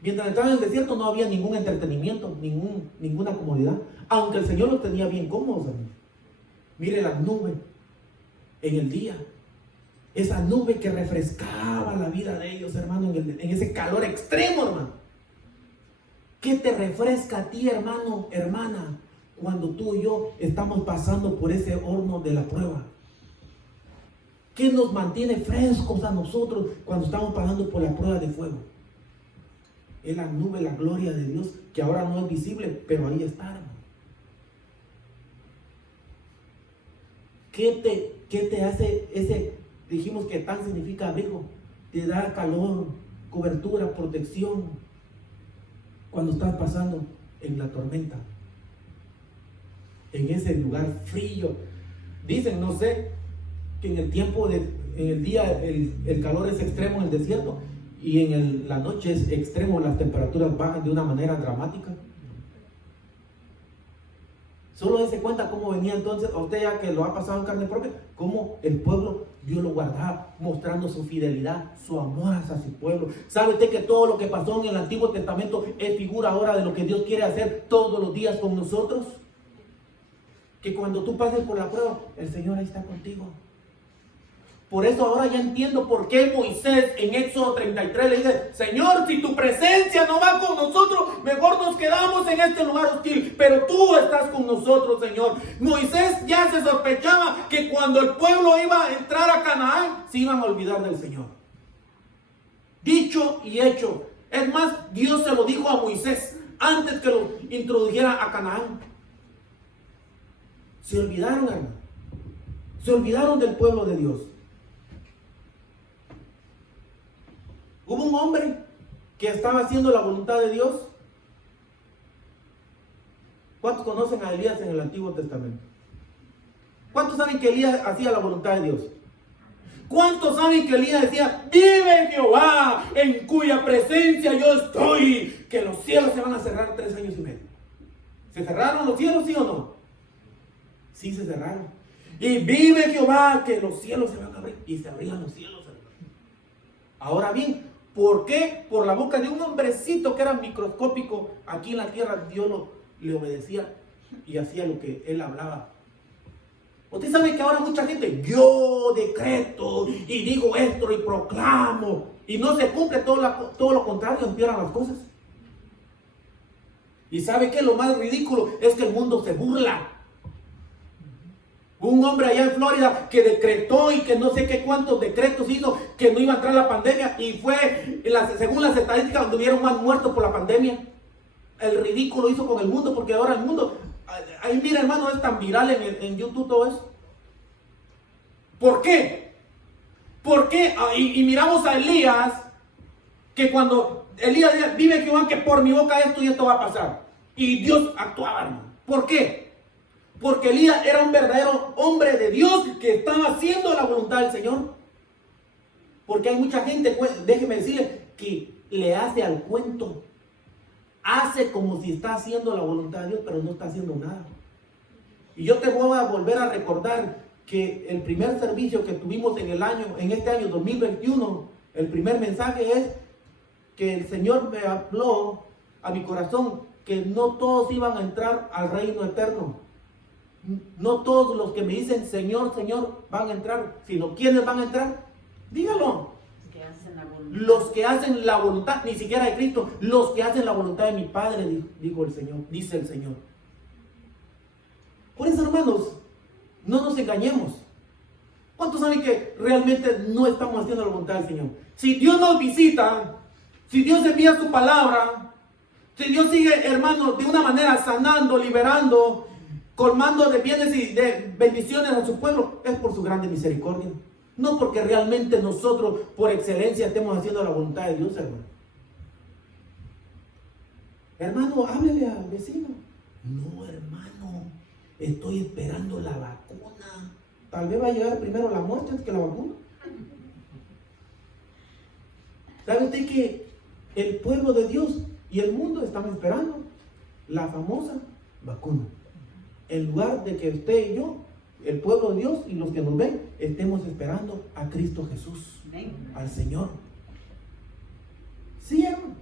Mientras estaban en el desierto no había ningún entretenimiento, ninguna comodidad. Aunque el Señor los tenía bien cómodos, hermano. Mire las nubes en el día. Esa nube que refrescaba la vida de ellos, hermano, en ese calor extremo, hermano. ¿Qué te refresca a ti, hermano, hermana, cuando tú y yo estamos pasando por ese horno de la prueba? ¿Qué nos mantiene frescos a nosotros cuando estamos pasando por la prueba de fuego? Es la nube, la gloria de Dios, que ahora no es visible, pero ahí está, hermano. ¿Qué te hace ese, dijimos que tan significa abrigo? Te da calor, cobertura, protección, cuando estás pasando en la tormenta, en ese lugar frío. Dicen, no sé, que en el día el calor es extremo en el desierto y la noche es extremo, las temperaturas bajan de una manera dramática. Solo dése cuenta cómo venía entonces, a usted ya que lo ha pasado en carne propia, cómo el pueblo, Dios lo guardaba, mostrando su fidelidad, su amor hacia su pueblo. ¿Sabe usted que todo lo que pasó en el Antiguo Testamento es figura ahora de lo que Dios quiere hacer todos los días con nosotros? Que cuando tú pases por la prueba, el Señor ahí está contigo. Por eso ahora ya entiendo por qué Moisés en Éxodo 33 le dice: Señor, si tu presencia no va con nosotros, mejor nos quedamos en este lugar hostil, pero tú estás con nosotros, Señor. Moisés ya se sospechaba que cuando el pueblo iba a entrar a Canaán, se iban a olvidar del Señor. Dicho y hecho. Es más, Dios se lo dijo a Moisés antes que lo introdujera a Canaán. Se olvidaron, hermano. Se olvidaron del pueblo de Dios. Hubo un hombre que estaba haciendo la voluntad de Dios. ¿Cuántos conocen a Elías en el Antiguo Testamento? ¿Cuántos saben que Elías hacía la voluntad de Dios? ¿Cuántos saben que Elías decía: vive Jehová, en cuya presencia yo estoy, que los cielos se van a cerrar 3 años y medio? ¿Se cerraron los cielos, sí o no? Sí, se cerraron. Y vive Jehová, que los cielos se van a abrir. Y se abrían los cielos. Ahora bien, ¿por qué? Por la boca de un hombrecito que era microscópico aquí en la tierra, Dios le obedecía y hacía lo que él hablaba. Usted sabe que ahora mucha gente: yo decreto y digo esto y proclamo, y no se cumple, todo lo contrario, empeoran las cosas. Y ¿sabe qué? Lo más ridículo es que el mundo se burla. Un hombre allá en Florida que decretó y que no sé qué cuántos decretos hizo que no iba a entrar la pandemia, y fue, según las estadísticas, donde hubieron más muertos por la pandemia. El ridículo hizo con el mundo, porque ahora el mundo, ahí mira, hermano, es tan viral en YouTube todo eso. ¿Por qué? ¿Por qué? Y miramos a Elías, que cuando Elías decía: vive Jehová, que por mi boca esto y esto va a pasar. Y Dios actuaba, hermano. ¿Por qué? Porque Elías era un verdadero hombre de Dios que estaba haciendo la voluntad del Señor. Porque hay mucha gente, déjeme decirle, que le hace al cuento. Hace como si está haciendo la voluntad de Dios, pero no está haciendo nada. Y yo te voy a volver a recordar que el primer servicio que tuvimos en este año 2021, el primer mensaje es que el Señor me habló a mi corazón que no todos iban a entrar al reino eterno. No todos los que me dicen Señor, Señor van a entrar, sino ¿quiénes van a entrar? Dígalo. Los que hacen la voluntad, ni siquiera de Cristo, los que hacen la voluntad de mi Padre, dijo el Señor, dice el Señor. Por eso, hermanos, no nos engañemos. ¿Cuántos saben que realmente no estamos haciendo la voluntad del Señor? Si Dios nos visita, si Dios envía su palabra, Si Dios sigue, hermano, de una manera sanando, liberando, colmando de bienes y de bendiciones a su pueblo, es por su grande misericordia. No porque realmente nosotros, por excelencia, estemos haciendo la voluntad de Dios, hermano. Hermano, háblele al vecino. No, hermano, estoy esperando la vacuna. Tal vez va a llegar primero la muerte antes que la vacuna. ¿Sabe usted que el pueblo de Dios y el mundo están esperando la famosa vacuna? En lugar de que usted y yo, el pueblo de Dios y los que nos ven, estemos esperando a Cristo Jesús, al Señor. Sí, hermano.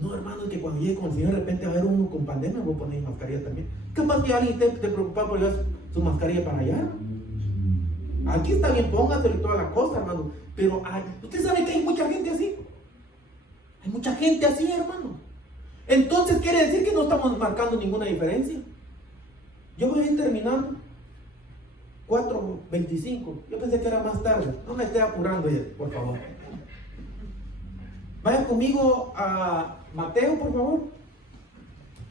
No, hermano, es que cuando llegue con el Señor de repente va a haber uno con pandemia, voy a poner mascarilla también. Capaz que alguien esté preocupado por llevar su mascarilla para allá. Aquí está bien, póngaselo y toda la cosa, hermano. Pero usted sabe que hay mucha gente así. Hay mucha gente así, hermano. Entonces quiere decir que no estamos marcando ninguna diferencia. Yo voy a ir terminando. 4:25. Yo pensé que era más tarde. No me esté apurando, por favor. Vaya conmigo a Mateo, por favor.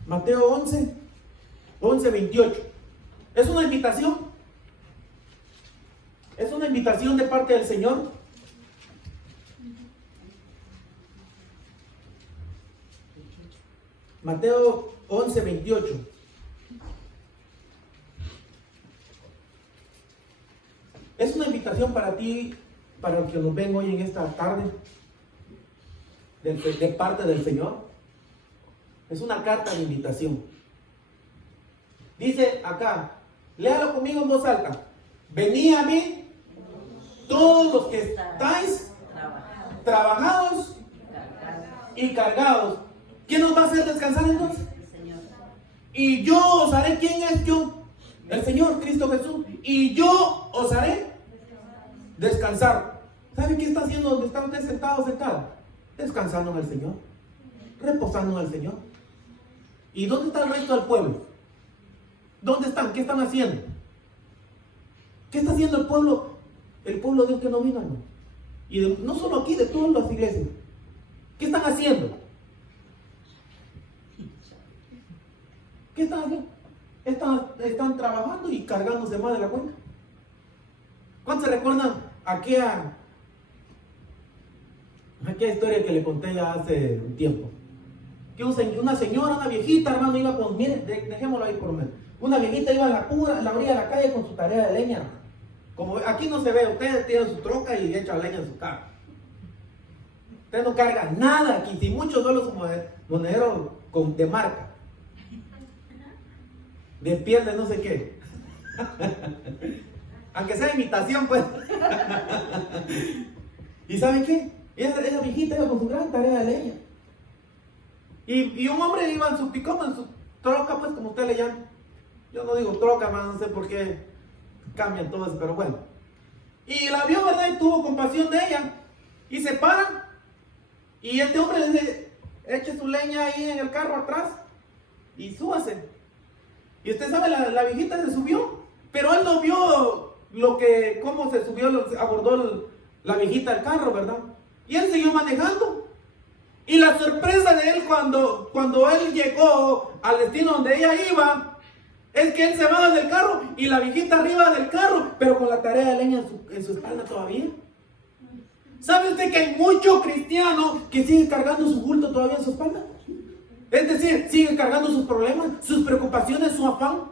Mateo 11:28. Es una invitación. Es una invitación de parte del Señor. Mateo 11:28. Es una invitación para ti, para los que nos ven hoy en esta tarde, de parte del Señor. Es una carta de invitación. Dice acá, léalo conmigo en voz alta. Venid a mí, todos los que estáis trabajados y cargados. ¿Quién nos va a hacer descansar entonces? El Señor. Y yo os haré, ¿quién es yo? El Señor, Cristo Jesús. Y yo os haré descansar. ¿Sabe qué está haciendo donde está usted sentado, sentada? Descansando en el Señor, reposando en el Señor. ¿Y dónde está el resto del pueblo? ¿Dónde están? ¿Qué están haciendo? ¿Qué está haciendo el pueblo? El pueblo de Dios que no vino, hermano. Y no solo aquí, de todas las iglesias. ¿Qué están haciendo? ¿Qué están haciendo? Están trabajando y cargándose más de la cuenta. ¿Cuántos se recuerdan aquella historia que le conté ya hace un tiempo? Que una señora, una viejita, hermano, iba con, miren, dejémoslo ahí por lo menos. Una viejita iba a la orilla de la calle con su tarea de leña, hermano. Como aquí no se ve, usted tiene su troca y echa leña en su carro. Usted no carga nada aquí, si muchos son los monederos de marca. De piel de no sé qué. Aunque sea imitación, pues. ¿Y saben qué? Esa viejita iba con su gran tarea de leña. Y un hombre iba en su pick-up, en su troca, pues, como usted le llama. Yo no digo troca, más no sé por qué cambian todo eso, pero bueno. Y la vio, ¿verdad? Y tuvo compasión de ella. Y se para. Y este hombre le dice, eche su leña ahí en el carro atrás y súbase. Y usted sabe, la viejita se subió, pero él no vio cómo se subió, abordó la viejita al carro, ¿verdad? Y él siguió manejando. Y la sorpresa de él cuando él llegó al destino donde ella iba, es que él se baja del carro y la viejita arriba del carro, pero con la tarea de leña en su espalda todavía. ¿Sabe usted que hay muchos cristianos que siguen cargando su bulto todavía en su espalda? Es decir, siguen cargando sus problemas, sus preocupaciones, su afán.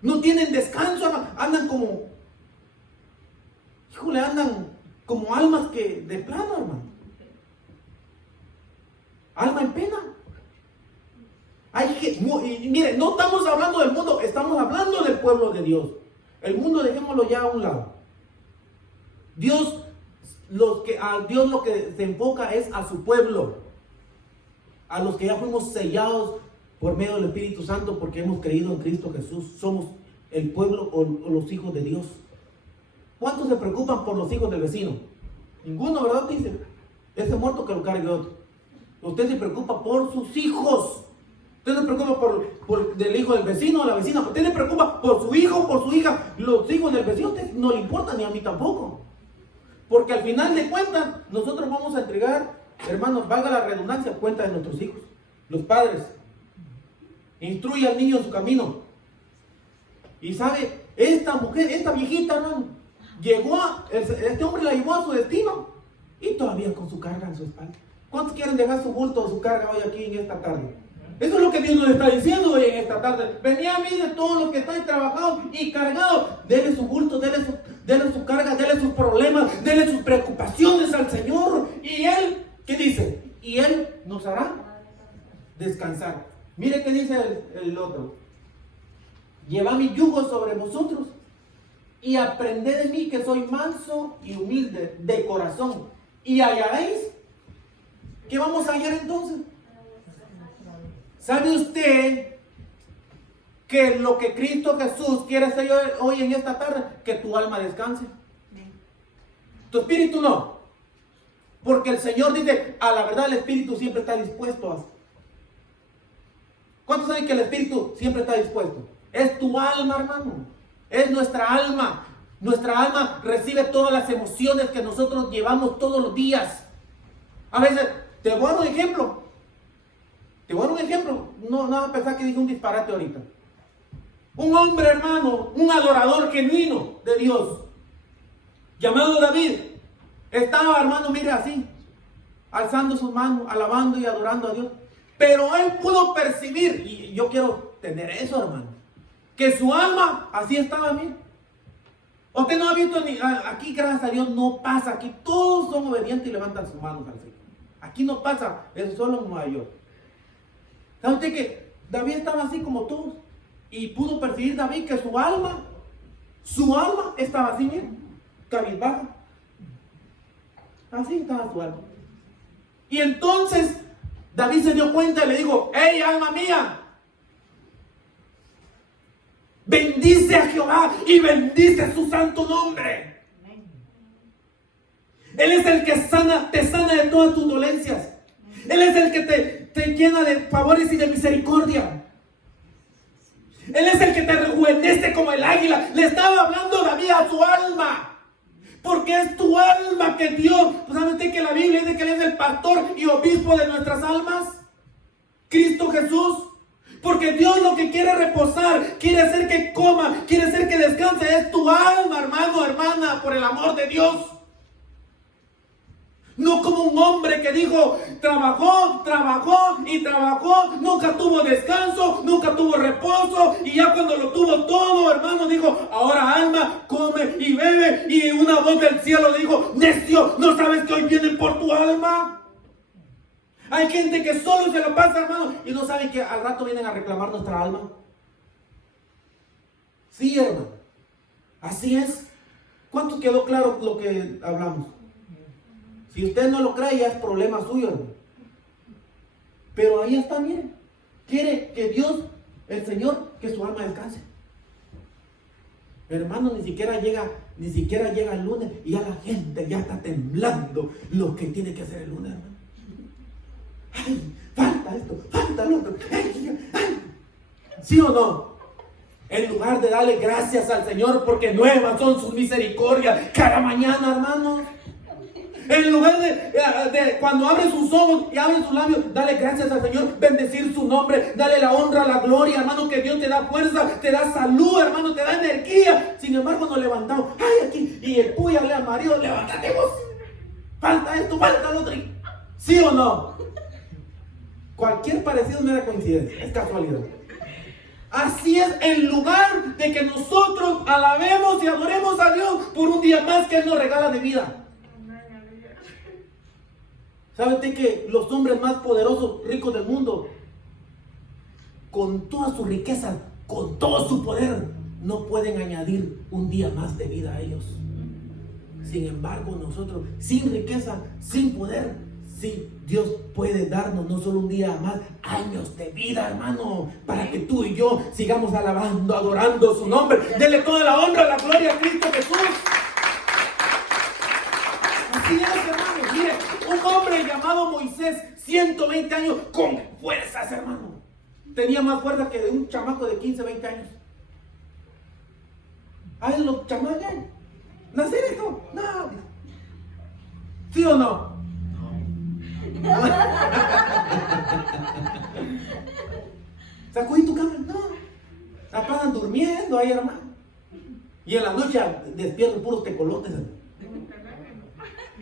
No tienen descanso, andan como, híjole, andan como almas que de plano, hermano. Alma en pena. Y mire, no estamos hablando del mundo, estamos hablando del pueblo de Dios. El mundo dejémoslo ya a un lado. A Dios lo que se enfoca es a su pueblo, a los que ya fuimos sellados por medio del Espíritu Santo porque hemos creído en Cristo Jesús. Somos el pueblo o los hijos de Dios. ¿Cuántos se preocupan por los hijos del vecino? Ninguno, ¿verdad? Dice, ese muerto que lo cargue otro. Usted se preocupa por sus hijos. Usted se preocupa por el hijo del vecino o la vecina. Usted se preocupa por su hijo, por su hija. Los hijos del vecino, a usted no le importa, ni a mí tampoco. Porque al final de cuentas, nosotros vamos a entregar hermanos, valga la redundancia, cuenta de nuestros hijos, los padres. Instruye al niño en su camino. Y sabe, esta mujer, esta viejita, hermano, este hombre la llevó a su destino y todavía con su carga en su espalda. ¿Cuántos quieren dejar su bulto o su carga hoy aquí en esta tarde? Eso es lo que Dios nos está diciendo hoy en esta tarde. Venía a mí de todos los que están trabajados y cargados. Dele su bulto, dele su carga, dele sus problemas, dele sus preocupaciones al Señor. Y Él, ¿qué dice? Y Él nos hará descansar. Mire qué dice el otro. Llevad mi yugo sobre vosotros y aprended de mí, que soy manso y humilde de corazón, y hallaréis. ¿Qué vamos a hallar entonces? ¿Sabe usted que lo que Cristo Jesús quiere hacer hoy en esta tarde? Que tu alma descanse. Tu espíritu no. Porque el Señor dice, a la verdad el espíritu siempre está dispuesto a... ¿Cuántos saben que el espíritu siempre está dispuesto? Es tu alma, hermano. Es nuestra alma. Nuestra alma recibe todas las emociones que nosotros llevamos todos los días. A veces, te voy a dar un ejemplo. No vas a pensar que dije un disparate ahorita. Un hombre, hermano, un adorador genuino de Dios, llamado David, estaba, hermano, mire así, alzando sus manos, alabando y adorando a Dios. Pero él pudo percibir, y yo quiero tener eso, hermano, que su alma así estaba, mire. Usted no ha visto aquí, gracias a Dios, no pasa. Aquí todos son obedientes y levantan sus manos al Señor. Aquí no pasa, eso solo en Nueva York. ¿Sabe usted que David estaba así como todos? Y pudo percibir David que su alma estaba así, miren, cabizbaja. Así estaba su alma. Y entonces David se dio cuenta y le dijo: ¡Hey, alma mía! Bendice a Jehová y bendice su santo nombre. Él es el que te sana de todas tus dolencias. Él es el que te llena de favores y de misericordia. Él es el que te rejuvenece como el águila. Le estaba hablando David a su alma, porque es tu alma que Dios, pues saben que la Biblia dice que Él es el pastor y obispo de nuestras almas, Cristo Jesús. Porque Dios lo que quiere reposar, quiere hacer que coma, quiere hacer que descanse, es tu alma, hermano, hermana, por el amor de Dios. No como un hombre que dijo, trabajó, nunca tuvo descanso, nunca tuvo reposo, y ya cuando lo tuvo todo, hermano, dijo: ahora alma, come y bebe. Y una voz del cielo dijo: necio, ¿no sabes que hoy vienen por tu alma? Hay gente que solo se lo pasa, hermano, y no saben que al rato vienen a reclamar nuestra alma. Sí, hermano, así es. ¿Cuánto quedó claro lo que hablamos? Si usted no lo cree, ya es problema suyo, hermano. Pero ahí está, miren. Quiere que Dios, el Señor, que su alma descanse. Hermano, ni siquiera llega el lunes y ya la gente ya está temblando lo que tiene que hacer el lunes, hermano. Ay, falta esto, falta lo otro. Ay. ¿Sí o no? En lugar de darle gracias al Señor porque nuevas son sus misericordias cada mañana, hermano. En lugar de cuando abre sus ojos y abre sus labios, dale gracias al Señor, bendecir su nombre, dale la honra, la gloria, hermano, que Dios te da fuerza, te da salud, hermano, te da energía. Sin embargo, nos levantamos, ay, aquí, y el púyale al marido, levántate vos. Falta esto, falta lo otro. ¿Sí o no? Cualquier parecido es mera coincidencia, es casualidad. Así es, en lugar de que nosotros alabemos y adoremos a Dios por un día más que Él nos regala de vida. ¿Sabe usted que los hombres más poderosos, ricos del mundo, con toda su riqueza, con todo su poder, no pueden añadir un día más de vida a ellos? Sin embargo, nosotros, sin riqueza, sin poder, sí, Dios puede darnos no solo un día más, años de vida, hermano, para que tú y yo sigamos alabando, adorando su nombre. Dele toda la honra, la gloria a Cristo Jesús. Así es, hermano. Mire, un hombre llamado Moisés, 120 años, con fuerzas, hermano. Tenía más fuerza que un chamaco de 15, 20 años. ¿A los chamacos nacer esto? No. ¿Sí o no? durmiendo ahí, hermano. Y en la noche despierto puros tecolotes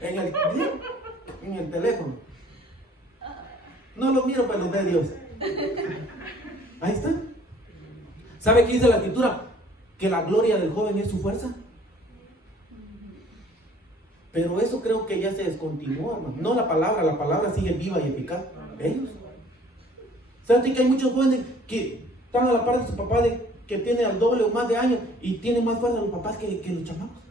en el teléfono. No los miro, pero los ve Dios. Ahí está. ¿Sabe qué dice la escritura? Que la gloria del joven es su fuerza. Pero eso creo que ya se descontinuó, hermano. No la palabra sigue viva y eficaz. Ellos. ¿Saben que hay muchos jóvenes que están a la par de su papá, que tiene al doble o más de años y tienen más fuerza los papás que los chamacos?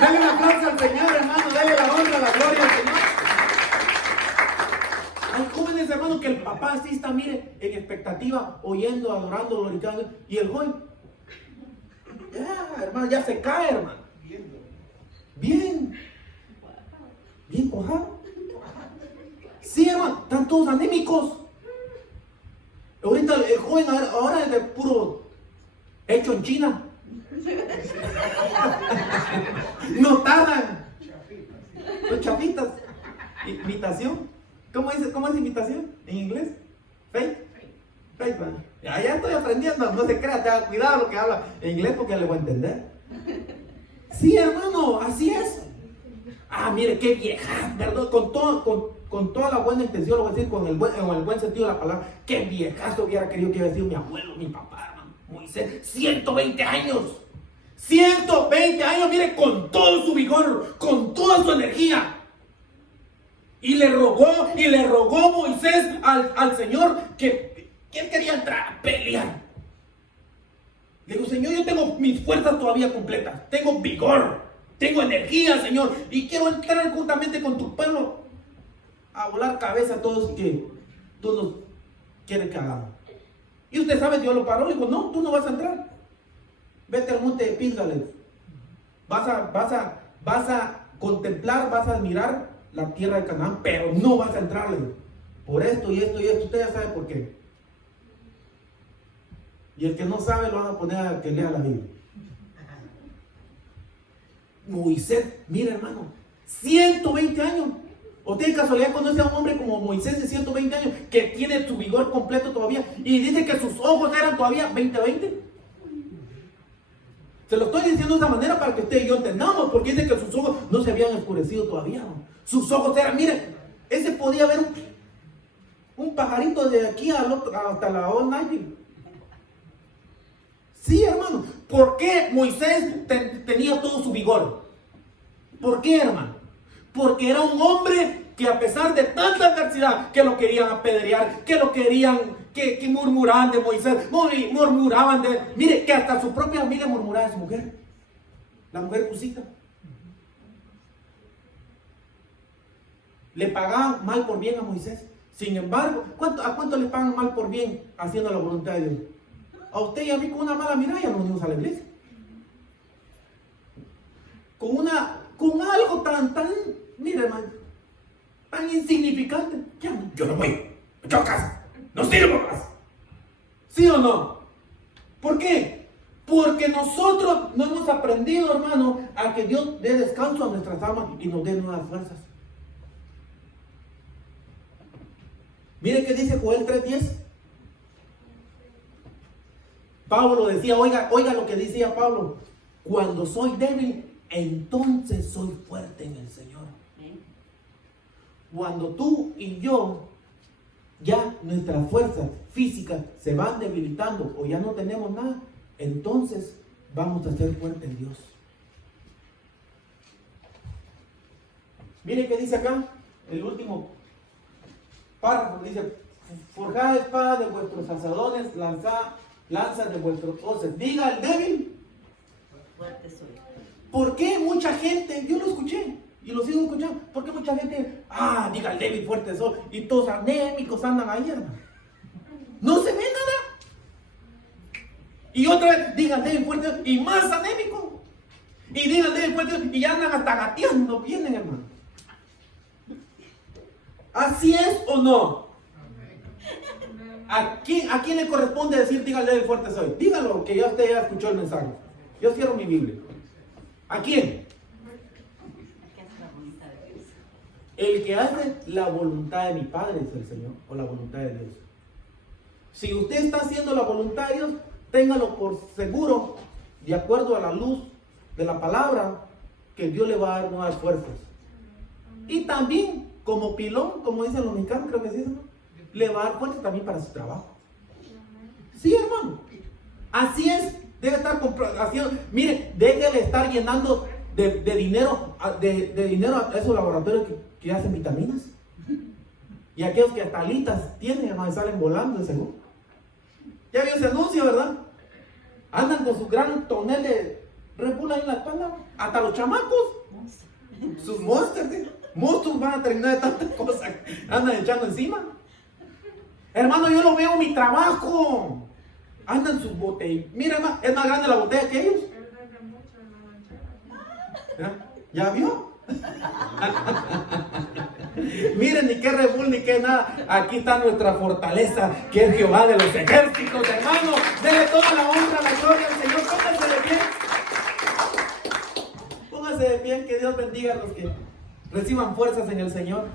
Dale un aplauso al Señor, hermano. Dale la honra, la gloria al Señor. Hay jóvenes, hermano, que el papá sí está, mire, en expectativa, oyendo, adorando, glorificando. Y el joven, ya, hermano, ya se cae, hermano. Bien cojado. Sí, hermano, están todos anémicos. Ahorita el joven ahora es de puro hecho en China. No tardan. Son chapitas. Imitación. ¿Cómo es imitación en inglés? Fake. Fake, man. Ya estoy aprendiendo, no se crea, tenga cuidado lo que habla en inglés porque le voy a entender. Sí, hermano, así es. Ah, mire, qué vieja, ¿verdad? Con toda la buena intención, lo voy a decir con el buen sentido de la palabra. Qué viejazo hubiera querido que hubiera sido mi abuelo, mi papá, hermano. Moisés, 120 años. 120 años, mire, con todo su vigor, con toda su energía. Y le rogó Moisés al Señor que él quería entrar a pelear. Le digo, Señor, yo tengo mis fuerzas todavía completas. Tengo vigor, tengo energía, Señor. Y quiero entrar juntamente con tu pueblo a volar cabeza a todos que tú nos quieres que hagamos. Y usted sabe, Dios lo paró. Le dijo, no, tú no vas a entrar. Vete al monte de Pisgales. Vas a contemplar, vas a admirar la tierra de Canaán, pero no vas a entrarle por esto y esto y esto. Usted ya sabe por qué. Y el que no sabe lo van a poner a que lea la Biblia. Moisés, mira, hermano, 120 años. ¿Usted de casualidad conoce a un hombre como Moisés de 120 años que tiene su vigor completo todavía y dice que sus ojos eran todavía 20? Se lo estoy diciendo de esa manera para que usted y yo entendamos, porque dice que sus ojos no se habían oscurecido todavía, ¿no? Sus ojos eran, mire, ese podía ver un pajarito de aquí hasta la Old Navy. Sí, hermano. ¿Por qué Moisés tenía todo su vigor? ¿Por qué, hermano? Porque era un hombre que a pesar de tanta adversidad, que lo querían apedrear, que lo querían, que murmuraban de Moisés, murmuraban de... Mire, que hasta su propia familia murmuraba de su mujer. La mujer Cusita. Le pagaban mal por bien a Moisés. Sin embargo, ¿a cuánto le pagan mal por bien haciendo la voluntad de Dios? A usted y a mí con una mala mirada ya nos unimos a la iglesia. Con algo tan, mire, hermano, tan insignificante. Yo no voy, me quedo a casa, no sirvo más. ¿Sí o no? ¿Por qué? Porque nosotros no hemos aprendido, hermano, a que Dios dé descanso a nuestras almas y nos dé nuevas fuerzas. Mire qué dice Joel 3:10. Pablo decía, oiga lo que decía Pablo. Cuando soy débil, entonces soy fuerte en el Señor. Cuando tú y yo, ya nuestras fuerzas físicas se van debilitando o ya no tenemos nada, entonces vamos a ser fuertes en Dios. Mire qué dice acá, el último párrafo, dice, forjad espada de vuestros asadones, lanzas de vuestros hoces. Diga el débil, fuerte soy. ¿Por qué mucha gente, yo lo escuché y lo sigo escuchando, por qué mucha gente, diga el débil, fuerte soy, y todos anémicos andan ahí, hermano? No se ve nada. Y otra vez, diga el débil, fuerte, y más anémico. Y diga el débil, fuerte, y ya andan hasta gateando, vienen, hermano. ¿Así es o no? ¿A quién le corresponde decir dígale débil fuerte soy? Dígalo, que ya usted ya escuchó el mensaje. Yo cierro mi Biblia. ¿A quién? El que hace la voluntad de mi Padre es el Señor, o la voluntad de Dios. Si usted está haciendo la voluntad de Dios, téngalo por seguro, de acuerdo a la luz de la palabra, que Dios le va a dar nuevas fuerzas. Y también, como pilón, como dicen los mexicanos, creo que sí, ¿no? Le va a dar fuerza también para su trabajo. Sí, hermano. Así es. Debe estar haciendo. Mire, déjele estar llenando de dinero a esos laboratorios que hacen vitaminas. Y aquellos que hasta alitas tienen, hermano, salen volando de seguro. Ya vio ese anuncio, ¿verdad? Andan con su gran tonel de Red Bull ahí en la espalda. Hasta los chamacos. Sus monsters, ¿sí? Monstruos van a terminar de tantas cosas. Andan echando encima. Hermano, yo lo veo en mi trabajo. Andan sus botellas. Mira, hermano, es más grande la botella que ellos. ¿Ya vio? Miren, ni qué Red Bull, ni qué nada. Aquí está nuestra fortaleza, que es Jehová de los ejércitos, hermano. Dele toda la honra, la gloria al Señor. Pónganse de pie. Pónganse de pie, que Dios bendiga a los que reciban fuerzas en el Señor.